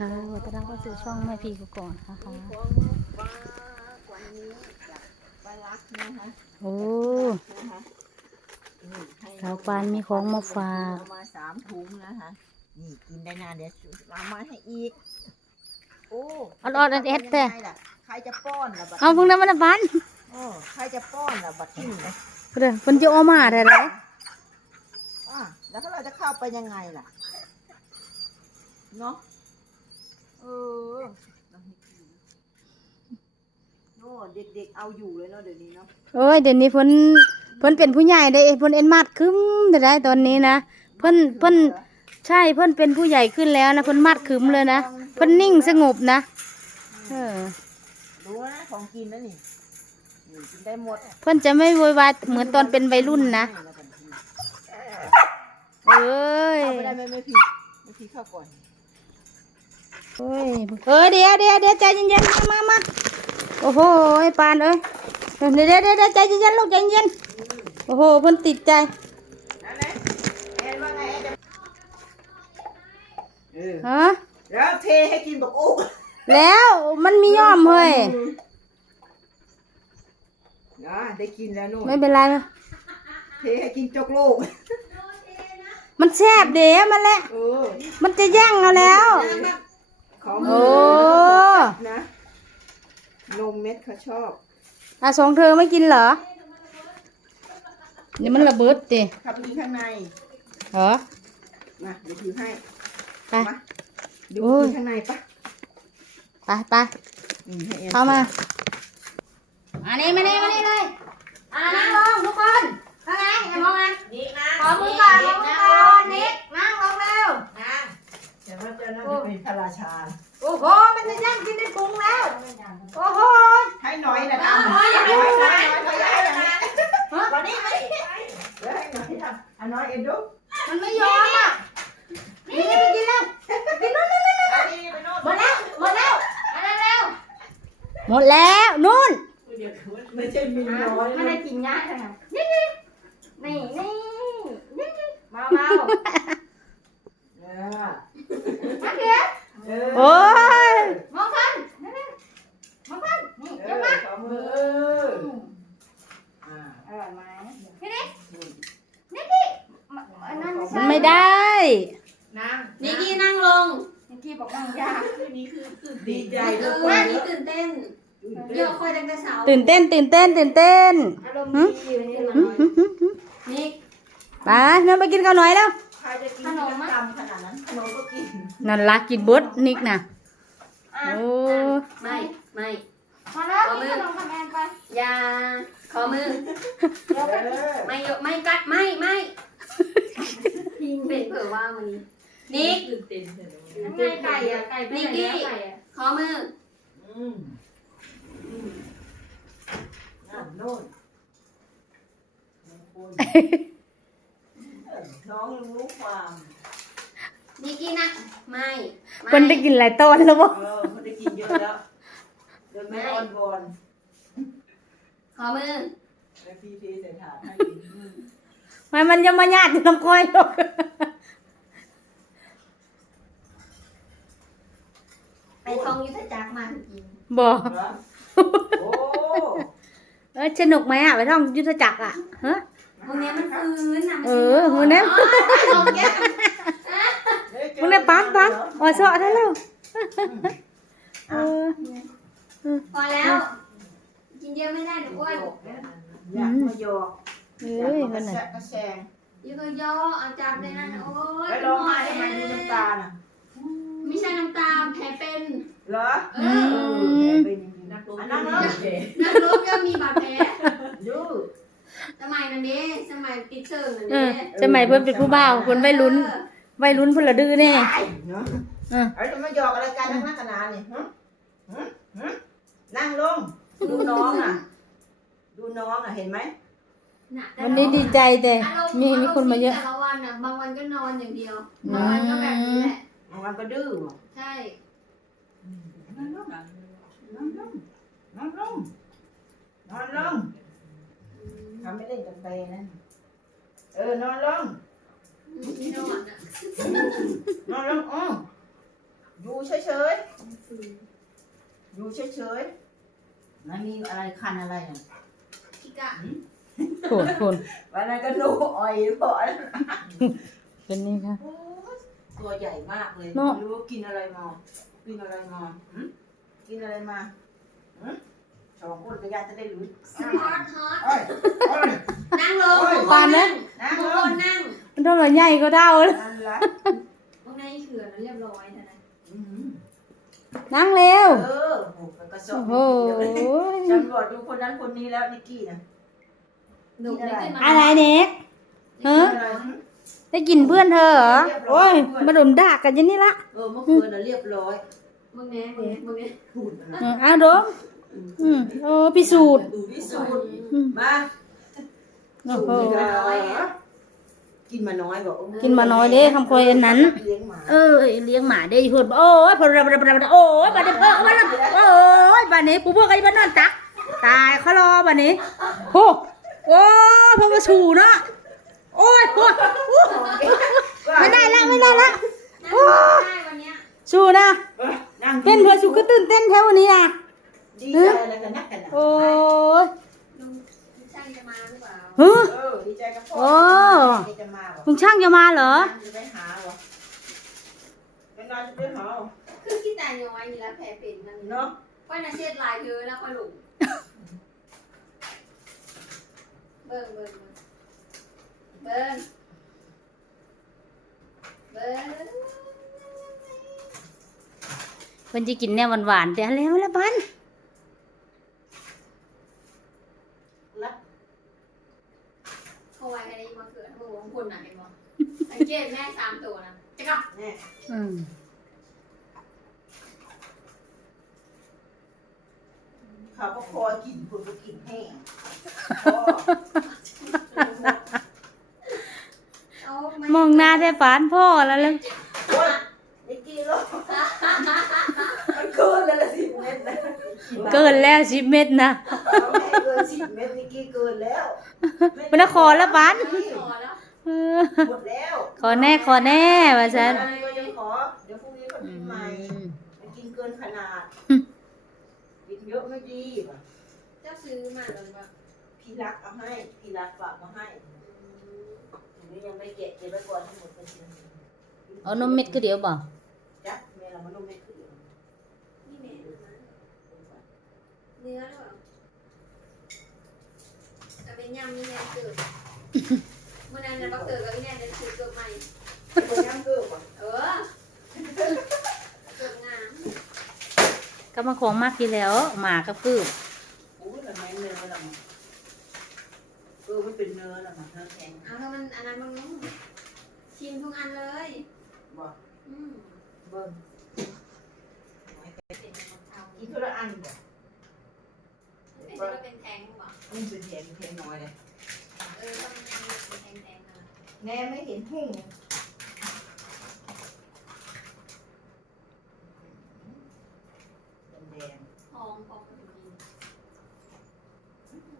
ค่ะขอต้อนรับเข้าสู่ช่องแม่พีกูก่อนนะคะของปลากว่านี้จากปลาลักนะคะโอ้นะคะนี่ให้สาวปานมีของมาฝากเอามาสามถุงนะคะ นี่กินได้นานเดี๋ยวเอามาให้อีก โอ้ออดๆเอ็ดๆแต่ยังไงล่ะใครจะป้อนล่ะบัดเอาพวกนั้นมันบ้านโอ้ใครจะป้อนล่ะบัดที่นี่เพิ่นเพิ่นจะเอามาได้ไรอะแล้วเราจะเข้าไปยังไงล่ะ เนาะ เออโน่เด็กๆเอาอยู่เลยเนาะเดี๋ยวนี้เนาะโอ้ยเดี๋ยวนี้เพิ่นเพิ่นเป็นผู้ใหญ่ได้เพิ่นเอ็นมาดคึมได้ได้ตอนนี้นะเพิ่นเพิ่นใช่เพิ่นเป็นผู้ใหญ่ขึ้นแล้วนะเพิ่นมัดคึมเลยนะเพิ่นนิ่งสงบนะเออรู้นะของกินนะนี่นี่กินได้หมดเพิ่นจะไม่โวยวายเหมือนตอนเป็นวัยรุ่นนะเอ้ยเอาไปได้ไหมไม่พีไม่พีเข้าก่อน เอ้ยเออเดี๋ยวเดี๋ยวเดี๋ยวใจเย็นๆมามามาโอ้โหไอ้ปานเอ้ยเดี๋ยวเดี๋ยวเดี๋ยวเดี๋ยวใจเย็นๆลูกใจเย็นโอ้โหเพิ่นติดใจนั่นแหละแอนว่าไงแอนจะเออฮะแล้วเทให้กินบอกอุ๊กแล้วมันมีย่อมเฮ้ยอะได้กินแล้วนู่นไม่เป็นไรเทให้กินจกโลก มันแซ่บเดี๋ยวมันแหละเออมันจะแย่งเอาแล้ว ของโอ้ นะ นมเม็ดเขาชอบอาสองเธอไม่กินเหรอเดี๋ยวมันระเบิดติขับไปกินข้างในเหรอมาเดี๋ยวถือให้ไปมาดูโอ้ย กินข้างในปะไปไปอืมให้แอนเข้ามา อันนี้มานี่มานี่เลย อ่านั่งลงทุกคน อยทำอะน้อยเอ็นดูมันไม่ยอมอะนี่นี่ไปกินแล้วกินนู่นนู่นนู่นอันนี้ไปโน่นหมดแล้วหมดแล้วมาเร็วหมดแล้วนู่นเดี๋ยวไม่ใช่มินน้อยไม่ได้กินง่ายขนาดนี่นี่นี่นี่นี่มาเมา เออ มาเขียน เออ โอ้ย มองกันมองกันนี่ เอ เดี๋ยว อ มา ขอมือเอออ่า อร่อยไหมนี่นี่นี่นี่อันนั้น ไม่ใช่ไม่ได้ นั่งนิกกี้นั่งลงนิกกี้บอกนั่งยากดีใจเอทุกอคนนี่ตื่นเต้นเยอะคอยตั้งแต่เช้าตื่นเต้น ตื่นเต้น ตื่นเต้นอารมณ์ดีวันนี้มาหน่อยนิกไปเงินไปกินกันหน่อยแล้วใครจะกินขนมตำขนาดนั้นขนมก็กินนั่นละกินเบดนิกนะอะโอ้ไม่ไม่มาแล้วกินขนมกับแอนไปอย่าขอมือเออไม่เยอะไม่กัดไม่ไม่ พิงเป็นเผื่อว่ามันนิกไงไก่อะไก่นิกกี้ขอมือ อืมอืมนั่นโน่นน้องรู้ความ นิกกี้นะ ไม่ไม่คนได้กินหลายต้นแล้วบ่เออเขาได้กินเยอะแล้วเดินไม่อ้อนวอนขอมือ แล้วพี่เทใส่ถาดให้กินอืม ไม่มันจะมาญาติน้ำก้อยหรอกไปทองยุทธจักรมากินบ่เหรอโอ้เออสนุกไหมอะไปท่องยุทธจักรอะฮะพวกนี้มันฟื้นนะเออหัวนั้นลงแก้มมึงได้ปั๊มปั๊มอ๋อสอได้แล้วเออพอแล้ว กินเยอะไม่ได้เดี๋ยวอ้วนอยากมาหยอก เอ้ยมัมันนน่ะแซะกระแซงยี่ก็ย่อเอาจับเลยนะโอ้ยแล้วร้องไห้ทำไมมีน้ำตาน่ะไม่ใช่น้ำตาแผลเป็นเหรอเอเอออเป็นจริงๆอันนั้นเนาะนักรบก็มีบาดแผลดูสมัยนั้นเด้สมัยติดเชิงนั่นเอเด้อสมัยเพิ่นเป็นผู้บ่าวคนวัยรุ่นวัยรุ่นเพิ่นละดื้อแน่ไอ้เนาะเออไอ้จะมาหยอกอะไรกันนั่งนักขนาดนี่ฮะฮะฮะนั่งลงดูน้องอะ ดูน้องอะเห็นไหมน่ะแต่วันนี้ดีใจแต่อารณ์มีมีคนมาเยอะ แต่ละวันอะบางวันก็นอนอย่างเดียว บางวันก็แบบนี้แหละมันก็ดื้อว่ะใช่นั่งลงนั่งลงนั่งลงนอนลงทำไม่เล่นกับเตนั่นเออนอนลงไม่นอนอะนอนลงอ๋ออยู่เฉยๆอยู่เฉยๆมันมีอะไรคันอะไรอะพี่กะ โผนโผนวันนั้นก็หนูอ่อยพอแล้วเป็นนี่ค่ะโอ้ยตัวใหญ่มากเลยเนอะไม่รู้ว่ากินอะไรมา กินอะไรมาหึกินอะไรมาหึสองคนก็อยากจะได้รู้ฮอตฮอตเอ้ยเอ้ยนั่งลงโอ้ยทุกคนนั่งนั่งทุกลคงนนั่งมันต้องใหญ่ก็เท่าเลยนั่นละพวกนายเขื่อนแล้วเรียบร้อยนะนะอืมนั่งเร็ว เออโอ้โหมันก็สอโอ้บโหตำรวจดูคนนั้นคนนี้แล้วนิกกี้นะ หนุ่มได้ขึ้นมาอะไรเน็กเฮ้ยอะไรหึได้กินเพื่อนเธอเหรอ โอ้ย มาโดนด่ากันอยันนี่ละเออเมื่อคืนน่ะเรียบร้อยมึงแน่มึงแน่มึงแน่พูดนะอืมอ้าวโดมอืมโอ้พิสูจน์ดูพิสูจน์อืมมาโอ้โหกินมาน้อยบอกโอ้กินมาน้อยเด้คำคอยอันนั้น เลี้ยงหมาเออเลี้ยงหมาได้เพื่อนโอ้ยพอระบระบระโอ้ยบัดนี้เออบัดนี้โอ้ยบัดนี้ผู้พวกไอ้บ้านนอนตักตายเขารอบัดนี้โอ้ โอ้ยพอมาสู่เนาะโอ้ยโอ้ยโอ้ยไม่ได้ละไม่ได้ละนั่งได้วันเนี้ยสู่นะเออนั่งเป็นเพื่อสู่ก็ตื่นเต้นแถวนี้นะดีใจอะไรกันนักกันนะโอ้ยลุงช่างจะมาหรือเปล่าฮึเออดีใจกับพ่อโอ้แกจะมาบอกลุงช่างจะมาเหรอจะไปหาเหรอเป็นนานจะไปหาเหรอคือขี้ตาย้อยนี่แล้วแผลเป็นมันเนาะค่อยน่ะเช็ดลายเธอแล้วค่อยหลุม เบิ้งเบิ้งเบิ้งเบิ้งเพิ่นจะกินแนวหวานๆแต่แล้วละบัน รับ เขาไว้ให้ได้มาเกิดเขาบอกว่าคนไหนบ่สังเกตแม่สามตัวนะจะกลับ แน่ อืม เขาก็คอกินคนก็กินแห้งพอเอาไมองหน้าแต่ปานพ่อแล้วเลยโอ้ยนิกกี้โลกมันเกินแล้วละสิบเมตรนะเกินแล้วสิบเม็ดนะเอาแม่เกินสิบเมตรนิกกี้เกินแล้วมันน่ะขอแล้วปานขอแล้วเออหมดแล้วขอแน่ขอแน่ว่าฉัน อะไรก็ยังขอ เดี๋ยวพรุ่งนี้ก็กินใหม่ มันกินเกินขนาด อืม กิน เยอะไม่ดีว่ะเจ้าซื้อมาหรือเปล่าพี่รักเอาให้พี่รักฝากมาให้ทีนี้ยังไม่เก็บเก็บไว้ก่อนทั้งหมดเป็นเดือนเอานมเม็ดก็เดียวบ่จักแม่เรามันต้องไม่ขึ้นอยู่นี่แม่ดูนะเนื้อหรือเปล่าจะเป็นยำนี่แน่เกิดเมื่อนั้นนะบักเกิดกับพี่แน่จะซื้อเกิดใหม่ คนย่างเกลือว่ะ เออเกิดงาม ก็มาของมากทีแล้วหมากับกืบโอ้ยแต่แม่เนื้อละมั้งเออไม่เป็นเนื้อละมั้งเนื้อแข็งเอาถ้ามันอันนั้นมันชิมทุกอันเลยบอกอืมเบิ้งเป็นของเขากินทุละอันบอกเป็นว่าเป็นแทงบ่นี่เป็นแข็งแข็งน้อยเลยเออต้องเป็นแทงแทงๆนะแม่ไม่เห็นหุ้ง